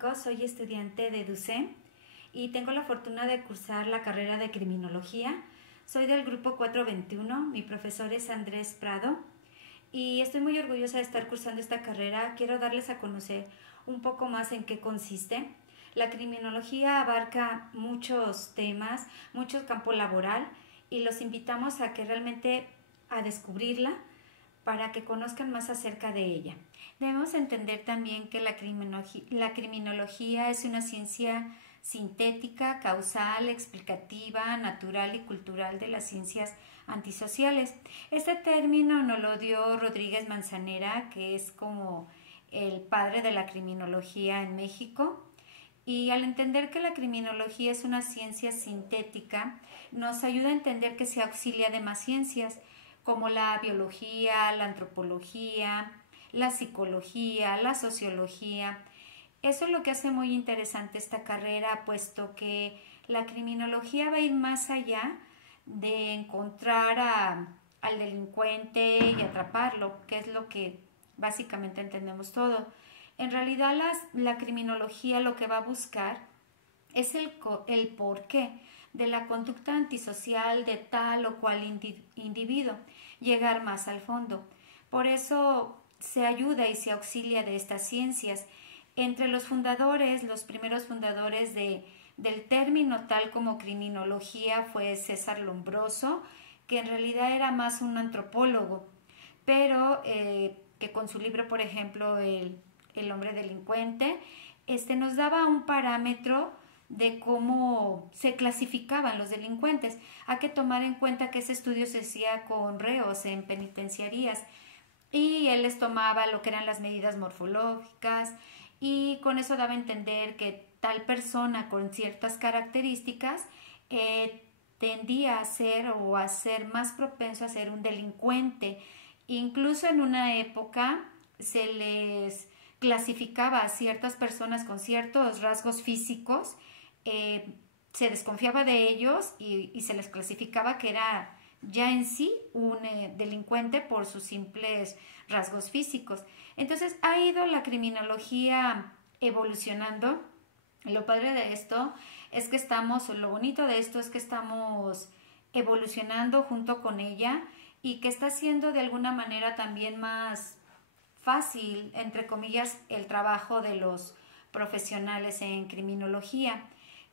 Soy estudiante de DUCEM y tengo la fortuna de cursar la carrera de criminología. Soy del grupo 421, mi profesor es Andrés Prado y estoy muy orgullosa de estar cursando esta carrera. Quiero darles a conocer un poco más en qué consiste. La criminología abarca muchos temas, mucho campo laboral y los invitamos a que realmente a descubrirla para que conozcan más acerca de ella. Debemos entender también que la criminología es una ciencia sintética, causal, explicativa, natural y cultural de las ciencias antisociales. Este término nos lo dio Rodríguez Manzanera, que es como el padre de la criminología en México. Y al entender que la criminología es una ciencia sintética, nos ayuda a entender que se auxilia de más ciencias, como la biología, la antropología, la psicología, la sociología. Eso es lo que hace muy interesante esta carrera, puesto que la criminología va a ir más allá de encontrar al delincuente y atraparlo, que es lo que básicamente entendemos todo. En realidad la criminología lo que va a buscar es el porqué de la conducta antisocial de tal o cual individuo, llegar más al fondo. Por eso se ayuda y se auxilia de estas ciencias. Entre los fundadores, los primeros fundadores del término tal como criminología fue César Lombroso, que en realidad era más un antropólogo, pero que con su libro, por ejemplo, El hombre delincuente, nos daba un parámetro de cómo se clasificaban los delincuentes. Hay que tomar en cuenta que ese estudio se hacía con reos en penitenciarías y él les tomaba lo que eran las medidas morfológicas y con eso daba a entender que tal persona con ciertas características tendía a ser o a ser más propenso a ser un delincuente. Incluso en una época se les clasificaba a ciertas personas con ciertos rasgos físicos, se desconfiaba de ellos y se les clasificaba que era ya en sí un delincuente por sus simples rasgos físicos. Entonces ha ido la criminología evolucionando. Lo padre de esto es que lo bonito de esto es que estamos evolucionando junto con ella y que está haciendo de alguna manera también más fácil, entre comillas, el trabajo de los profesionales en criminología.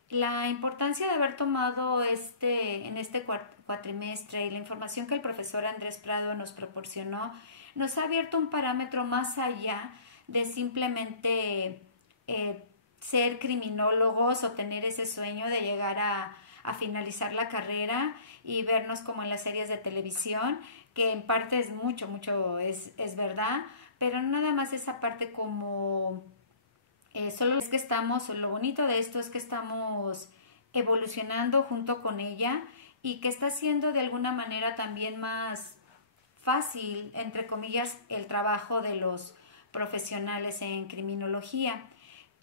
La importancia de haber tomado en este cuatrimestre y la información que el profesor Andrés Prado nos proporcionó nos ha abierto un parámetro más allá de simplemente ser criminólogos o tener ese sueño de llegar a finalizar la carrera y vernos como en las series de televisión, que en parte es mucho es verdad, pero no nada más esa parte como solo es que lo bonito de esto es que estamos evolucionando junto con ella y que está haciendo de alguna manera también más fácil, entre comillas, el trabajo de los profesionales en criminología.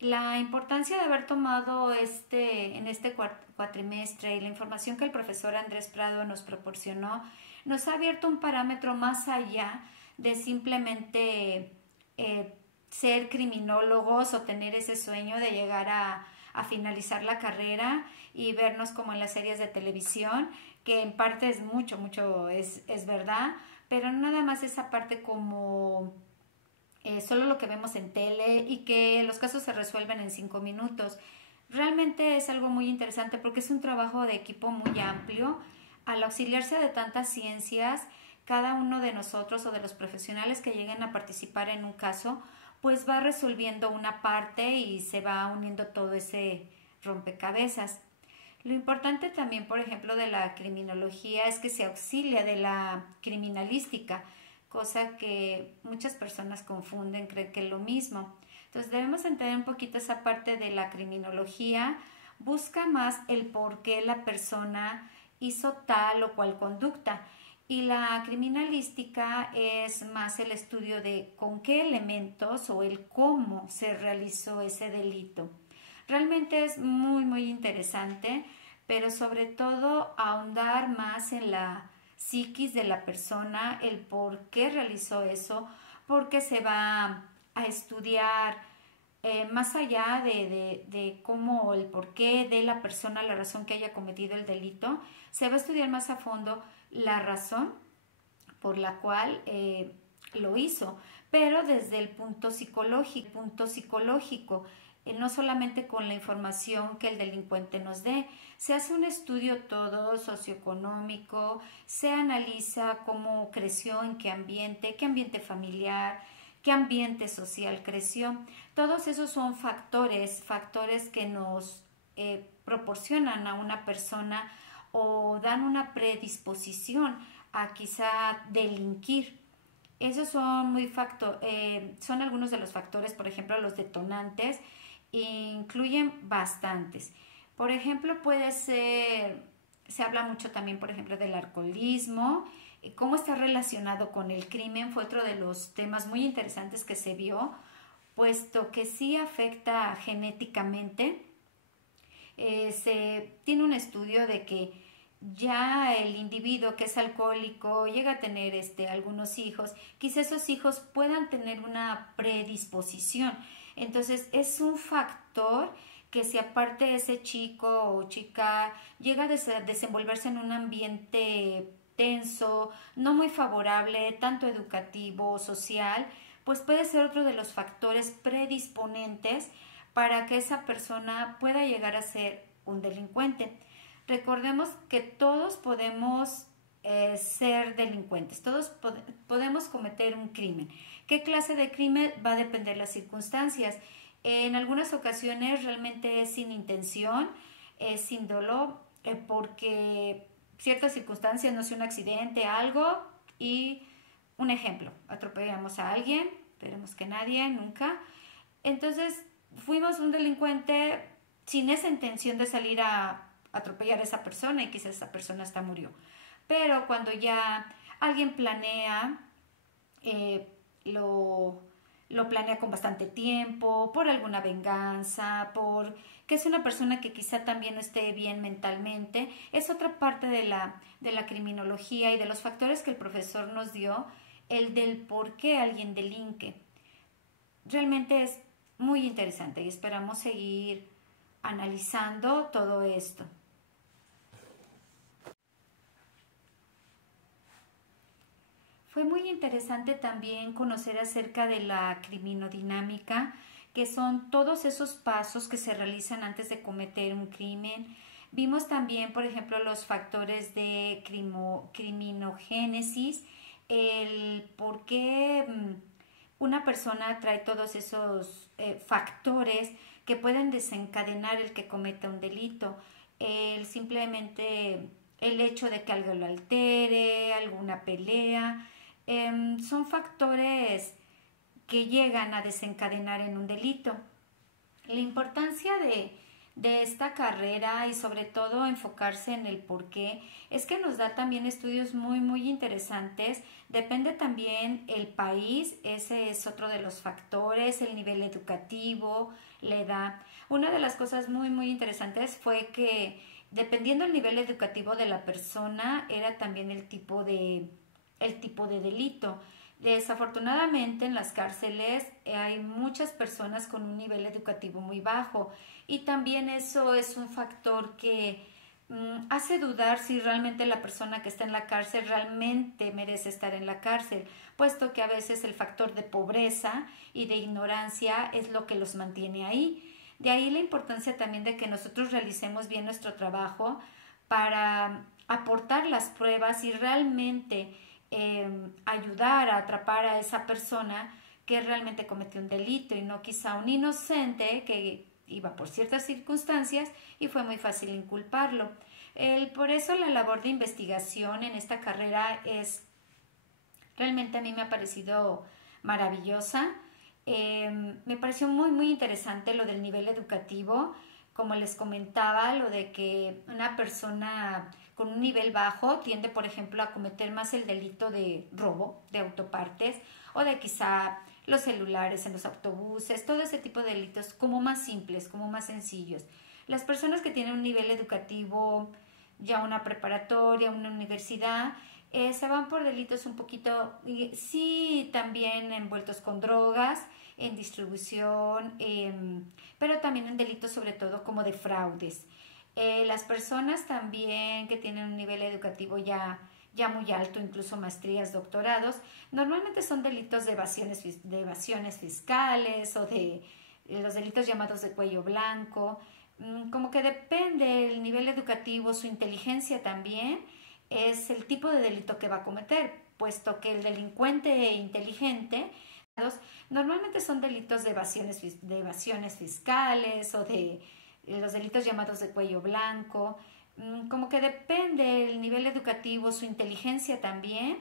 La importancia de haber tomado en este cuatrimestre y la información que el profesor Andrés Prado nos proporcionó nos ha abierto un parámetro más allá de simplemente ser criminólogos o tener ese sueño de llegar a finalizar la carrera y vernos como en las series de televisión, que en parte es mucho es verdad, pero no nada más esa parte como solo lo que vemos en tele y que los casos se resuelven en 5 minutos. Realmente es algo muy interesante porque es un trabajo de equipo muy amplio. Al auxiliarse de tantas ciencias, cada uno de nosotros o de los profesionales que lleguen a participar en un caso, pues va resolviendo una parte y se va uniendo todo ese rompecabezas. Lo importante también, por ejemplo, de la criminología es que se auxilia de la criminalística, cosa que muchas personas confunden, creen que es lo mismo. Entonces debemos entender un poquito esa parte de la criminología, busca más el por qué la persona hizo tal o cual conducta. Y la criminalística es más el estudio de con qué elementos o el cómo se realizó ese delito. Realmente es muy interesante, pero sobre todo ahondar más en la psiquis de la persona, el por qué realizó eso, porque se va a estudiar más allá de cómo, el porqué de la persona, la razón que haya cometido el delito, se va a estudiar más a fondo la razón por la cual lo hizo, pero desde el punto psicológico, no solamente con la información que el delincuente nos dé. Se hace un estudio todo socioeconómico, se analiza cómo creció, en qué ambiente familiar, qué ambiente social creció. Todos esos son factores que nos proporcionan a una persona o dan una predisposición a quizá delinquir. Esos son algunos de los factores, por ejemplo, los detonantes incluyen bastantes. Por ejemplo, se habla mucho también, por ejemplo, del alcoholismo, cómo está relacionado con el crimen, fue otro de los temas muy interesantes que se vio, puesto que sí afecta genéticamente. Se tiene un estudio de que ya el individuo que es alcohólico llega a tener algunos hijos, quizá esos hijos puedan tener una predisposición. Entonces es un factor que si aparte ese chico o chica llega a desenvolverse en un ambiente tenso, no muy favorable, tanto educativo, social, pues puede ser otro de los factores predisponentes para que esa persona pueda llegar a ser un delincuente. Recordemos que todos podemos ser delincuentes, todos podemos cometer un crimen. ¿Qué clase de crimen? Va a depender de las circunstancias. En algunas ocasiones realmente es sin intención, es sin dolor, porque ciertas circunstancias, no sé, un accidente, algo, y un ejemplo, atropellamos a alguien, esperemos que nadie, nunca. Entonces, fuimos un delincuente sin esa intención de salir a atropellar a esa persona y quizás esa persona hasta murió. Pero cuando ya alguien planea, lo planea con bastante tiempo, por alguna venganza, por que es una persona que quizá también no esté bien mentalmente, es otra parte de la criminología y de los factores que el profesor nos dio, el del por qué alguien delinque. Realmente es muy interesante y esperamos seguir analizando todo esto. Fue muy interesante también conocer acerca de la criminodinámica, que son todos esos pasos que se realizan antes de cometer un crimen. Vimos también, por ejemplo, los factores de criminogénesis, el por qué una persona trae todos esos factores que pueden desencadenar el que cometa un delito. Simplemente el hecho de que algo lo altere, alguna pelea, son factores que llegan a desencadenar en un delito. La importancia de esta carrera y sobre todo enfocarse en el por qué es que nos da también estudios muy muy interesantes. Depende también el país, ese es otro de los factores, el nivel educativo, la edad. Una de las cosas muy muy interesantes fue que dependiendo del nivel educativo de la persona era también el tipo de delito. Desafortunadamente en las cárceles hay muchas personas con un nivel educativo muy bajo y también eso es un factor que hace dudar si realmente la persona que está en la cárcel realmente merece estar en la cárcel, puesto que a veces el factor de pobreza y de ignorancia es lo que los mantiene ahí. De ahí la importancia también de que nosotros realicemos bien nuestro trabajo para aportar las pruebas y realmente ayudar a atrapar a esa persona que realmente cometió un delito y no quizá un inocente que iba por ciertas circunstancias y fue muy fácil inculparlo. Por eso la labor de investigación en esta carrera realmente a mí me ha parecido maravillosa. Me pareció muy muy interesante lo del nivel educativo, como les comentaba, lo de que una persona con un nivel bajo tiende, por ejemplo, a cometer más el delito de robo de autopartes o de quizá los celulares en los autobuses, todo ese tipo de delitos como más simples, como más sencillos. Las personas que tienen un nivel educativo, ya una preparatoria, una universidad, se van por delitos un poquito, sí, también envueltos con drogas en distribución, pero también en delitos sobre todo como de fraudes. Las personas también que tienen un nivel educativo ya muy alto, incluso maestrías, doctorados, normalmente son delitos de evasiones fiscales o de los delitos llamados de cuello blanco. Como que depende el nivel educativo, su inteligencia también, es el tipo de delito que va a cometer, puesto que el delincuente inteligente normalmente son delitos de evasiones fiscales o de los delitos llamados de cuello blanco. Como que depende el nivel educativo, su inteligencia también,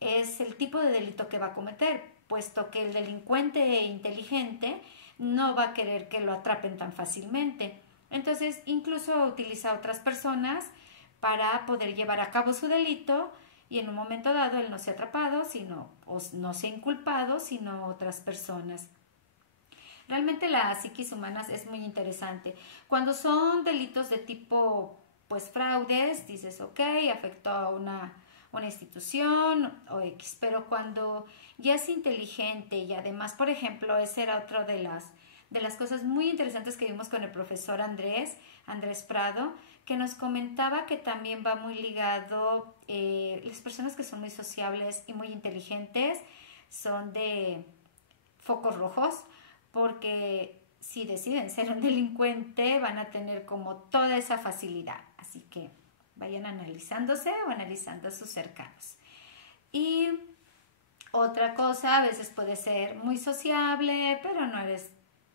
es el tipo de delito que va a cometer, puesto que el delincuente inteligente no va a querer que lo atrapen tan fácilmente. Entonces, incluso utiliza a otras personas para poder llevar a cabo su delito y en un momento dado él no sea atrapado, o no sea inculpado, sino otras personas. Realmente la psiquis humana es muy interesante. Cuando son delitos de tipo, pues fraudes, dices, ok, afectó a una institución o X, pero cuando ya es inteligente y además, por ejemplo, esa era otra de las cosas muy interesantes que vimos con el profesor Andrés Prado, que nos comentaba que también va muy ligado, las personas que son muy sociables y muy inteligentes son de focos rojos, porque si deciden ser un delincuente van a tener como toda esa facilidad. Así que vayan analizándose o analizando a sus cercanos. Y otra cosa, a veces puede ser muy sociable, pero no eres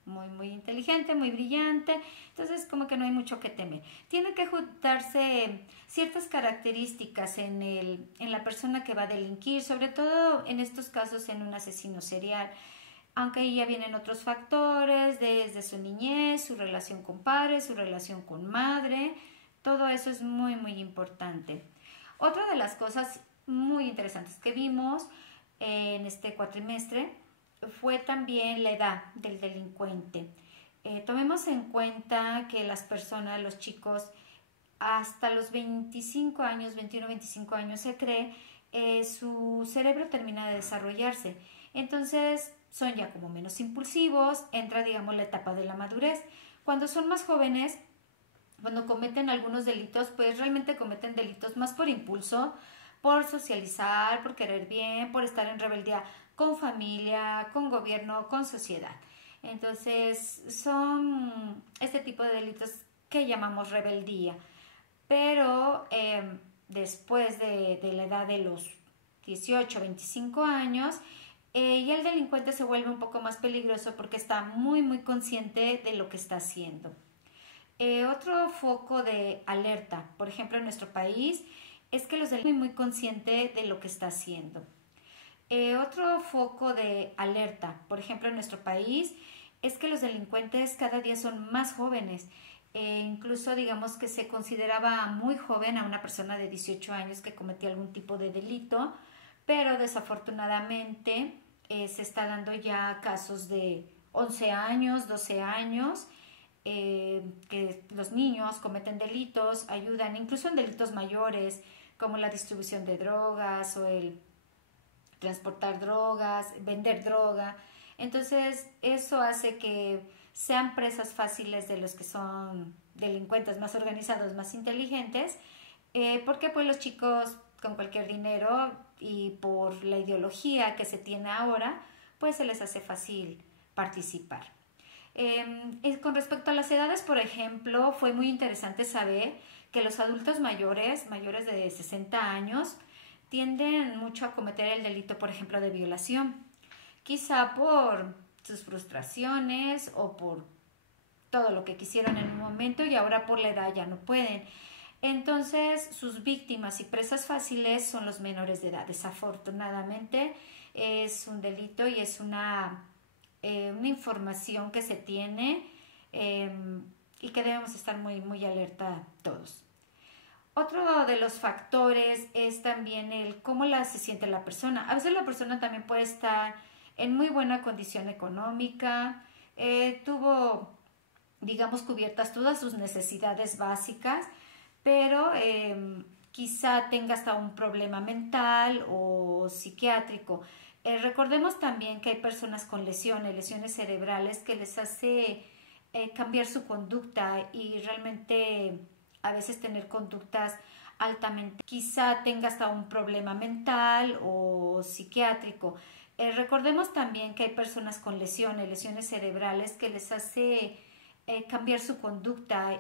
muy inteligente, muy brillante, entonces como que no hay mucho que temer. Tiene que juntarse ciertas características en la persona que va a delinquir, sobre todo en estos casos en un asesino serial, aunque ahí ya vienen otros factores, desde su niñez, su relación con padre, su relación con madre, todo eso es muy importante. Otra de las cosas muy interesantes que vimos en este cuatrimestre fue también la edad del delincuente. Tomemos en cuenta que las personas, los chicos, hasta los 25 años, 21, 25 años se cree, su cerebro termina de desarrollarse. Entonces son ya como menos impulsivos, entra digamos la etapa de la madurez. Cuando son más jóvenes, cuando cometen algunos delitos, pues realmente cometen delitos más por impulso, por socializar, por querer bien, por estar en rebeldía con familia, con gobierno, con sociedad. Entonces son este tipo de delitos que llamamos rebeldía. Pero después de la edad de los 18, 25 años, y el delincuente se vuelve un poco más peligroso porque está muy consciente de lo que está haciendo. Otro foco de alerta, por ejemplo en nuestro país, es que los delincuentes son muy conscientes de lo que está haciendo. Otro foco de alerta, por ejemplo en nuestro país, es que los delincuentes cada día son más jóvenes. Incluso digamos que se consideraba muy joven a una persona de 18 años que cometía algún tipo de delito, pero desafortunadamente se está dando ya casos de 11 años, 12 años, que los niños cometen delitos, ayudan incluso en delitos mayores como la distribución de drogas o el transportar drogas, vender droga. Entonces eso hace que sean presas fáciles de los que son delincuentes más organizados, más inteligentes, porque pues los chicos con cualquier dinero y por la ideología que se tiene ahora, pues se les hace fácil participar. Con respecto a las edades, por ejemplo, fue muy interesante saber que los adultos mayores de 60 años, tienden mucho a cometer el delito, por ejemplo, de violación, quizá por sus frustraciones o por todo lo que quisieron en un momento y ahora por la edad ya no pueden. Entonces, sus víctimas y presas fáciles son los menores de edad. Desafortunadamente, es un delito y es una información que se tiene y que debemos estar muy alerta todos. Otro de los factores es también el cómo se siente la persona. A veces la persona también puede estar en muy buena condición económica, tuvo, digamos, cubiertas todas sus necesidades básicas, pero quizá tenga hasta un problema mental o psiquiátrico Recordemos también que hay personas con lesiones cerebrales que les hace cambiar su conducta y realmente a veces tener conductas altamente, quizá tenga hasta un problema mental o psiquiátrico. Recordemos también que hay personas con lesiones cerebrales que les hace cambiar su conducta